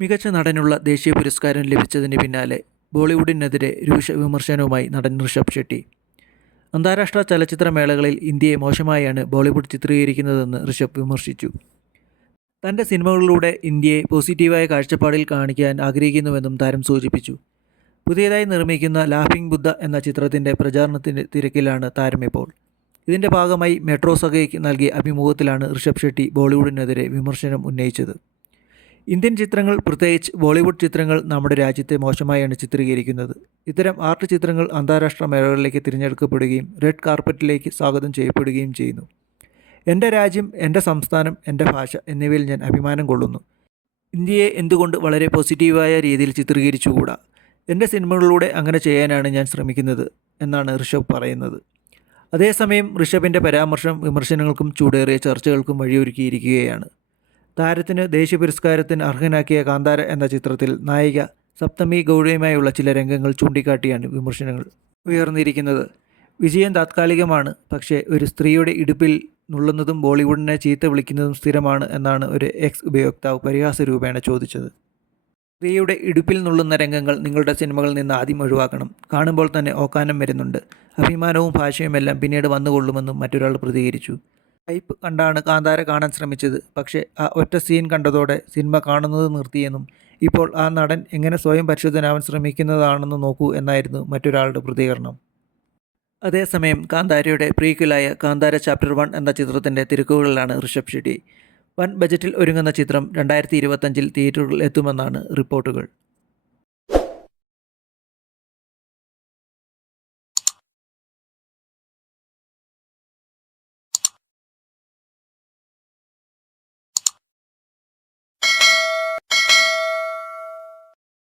മികച്ച നടനുള്ള ദേശീയ പുരസ്കാരം ലഭിച്ചതിന് പിന്നാലെ ബോളിവുഡിനെതിരെ രൂക്ഷ വിമർശനവുമായി നടൻ ഋഷഭ് ഷെട്ടി. അന്താരാഷ്ട്ര ചലച്ചിത്രമേളകളിൽ ഇന്ത്യയെ മോശമായാണ് ബോളിവുഡ് ചിത്രീകരിക്കുന്നതെന്ന് ഋഷഭ് വിമർശിച്ചു. തന്റെ സിനിമകളിലൂടെ ഇന്ത്യയെ പോസിറ്റീവായ കാഴ്ചപ്പാടിൽ കാണിക്കാൻ ആഗ്രഹിക്കുന്നുവെന്നും താരം സൂചിപ്പിച്ചു. പുതിയതായി നിർമ്മിക്കുന്ന ലാഫിംഗ് ബുദ്ധ എന്ന ചിത്രത്തിന്റെ പ്രചാരണത്തിന്റെ തിരക്കിലാണ് താരം ഇപ്പോൾ ഇതിന്റെ ഭാഗമായി മെട്രോ സഖയ്ക്ക് നൽകിയ അഭിമുഖത്തിലാണ് ഋഷഭ് ഷെട്ടി ബോളിവുഡിനെതിരെ വിമർശനം ഉന്നയിച്ചത്. ഇന്ത്യൻ ചിത്രങ്ങൾ പ്രത്യേകിച്ച് ബോളിവുഡ് ചിത്രങ്ങൾ നമ്മുടെ രാജ്യത്തെ മോശമായാണ് ചിത്രീകരിക്കുന്നത് ഇത്തരം ആർട്ട് ചിത്രങ്ങൾ അന്താരാഷ്ട്ര മേളകളിലേക്ക് തിരഞ്ഞെടുക്കപ്പെടുകയും റെഡ് കാർപ്പറ്റിലേക്ക് സ്വാഗതം ചെയ്യപ്പെടുകയും ചെയ്യുന്നു. എന്റെ രാജ്യം എന്റെ സംസ്ഥാനം എന്റെ ഭാഷ എന്നിവയിൽ ഞാൻ അഭിമാനം കൊള്ളുന്നു. ഇന്ത്യയെ എന്തുകൊണ്ട് വളരെ പോസിറ്റീവായ രീതിയിൽ ചിത്രീകരിച്ചുകൂടാ? എന്റെ സിനിമകളിലൂടെ അങ്ങനെ ചെയ്യാനാണ് ഞാൻ ശ്രമിക്കുന്നത് എന്നാണ് ഋഷഭ് പറയുന്നത്. അതേസമയം ഋഷഭിന്റെ പരാമർശം വിമർശനങ്ങൾക്കും ചൂടേറിയ ചർച്ചകൾക്കും വഴിയൊരുക്കിയിരിക്കുകയാണ്. താരത്തിന് ദേശീയ പുരസ്കാരത്തിന് അർഹനാക്കിയ കാന്താര എന്ന ചിത്രത്തിൽ നായിക സപ്തമി ഗൗഡയുമായുള്ള ചില രംഗങ്ങൾ ചൂണ്ടിക്കാട്ടിയാണ് വിമർശനങ്ങൾ ഉയർന്നിരിക്കുന്നത്. വിജയം താത്കാലികമാണ് പക്ഷേ ഒരു സ്ത്രീയുടെ ഇടുപ്പിൽ നുള്ളുന്നതും ബോളിവുഡിനെ ചീത്ത വിളിക്കുന്നതും സ്ഥിരമാണ് എന്നാണ് ഒരു എക്സ് ഉപയോക്താവ് പരിഹാസ രൂപേണ ചോദിച്ചത്. സ്ത്രീയുടെ ഇടുപ്പിൽ നുള്ളുന്ന രംഗങ്ങൾ നിങ്ങളുടെ സിനിമകളിൽ നിന്ന് ആദ്യം ഒഴിവാക്കണം. കാണുമ്പോൾ തന്നെ ഓക്കാനം വരുന്നുണ്ട്. അഭിമാനവും ഭാഷയുമെല്ലാം പിന്നീട് വന്നുകൊള്ളുമെന്നും മറ്റൊരാൾ പ്രതികരിച്ചു. ഹൈപ്പ് കണ്ടാണ് കാന്താര കാണാൻ ശ്രമിച്ചത്. പക്ഷേ ആ ഒറ്റ സീൻ കണ്ടതോടെ സിനിമ കാണുന്നത് നിർത്തിയെന്നും ഇപ്പോൾ ആ നടൻ എങ്ങനെ സ്വയം പരിശുദ്ധനാവാൻ ശ്രമിക്കുന്നതാണെന്ന് നോക്കൂ എന്നായിരുന്നു മറ്റൊരാളുടെ പ്രതികരണം. അതേസമയം കാന്താരയുടെ പ്രീക്വലായ കാന്താര ചാപ്റ്റർ വൺ എന്ന ചിത്രത്തിന്റെ തിരക്കുകളിലാണ് ഋഷഭ് ഷെട്ടി. വൻ ബജറ്റിൽ ഒരുങ്ങുന്ന ചിത്രം രണ്ടായിരത്തി ഇരുപത്തഞ്ചിൽ തിയേറ്ററുകളിൽ എത്തുമെന്നാണ് റിപ്പോർട്ടുകൾ.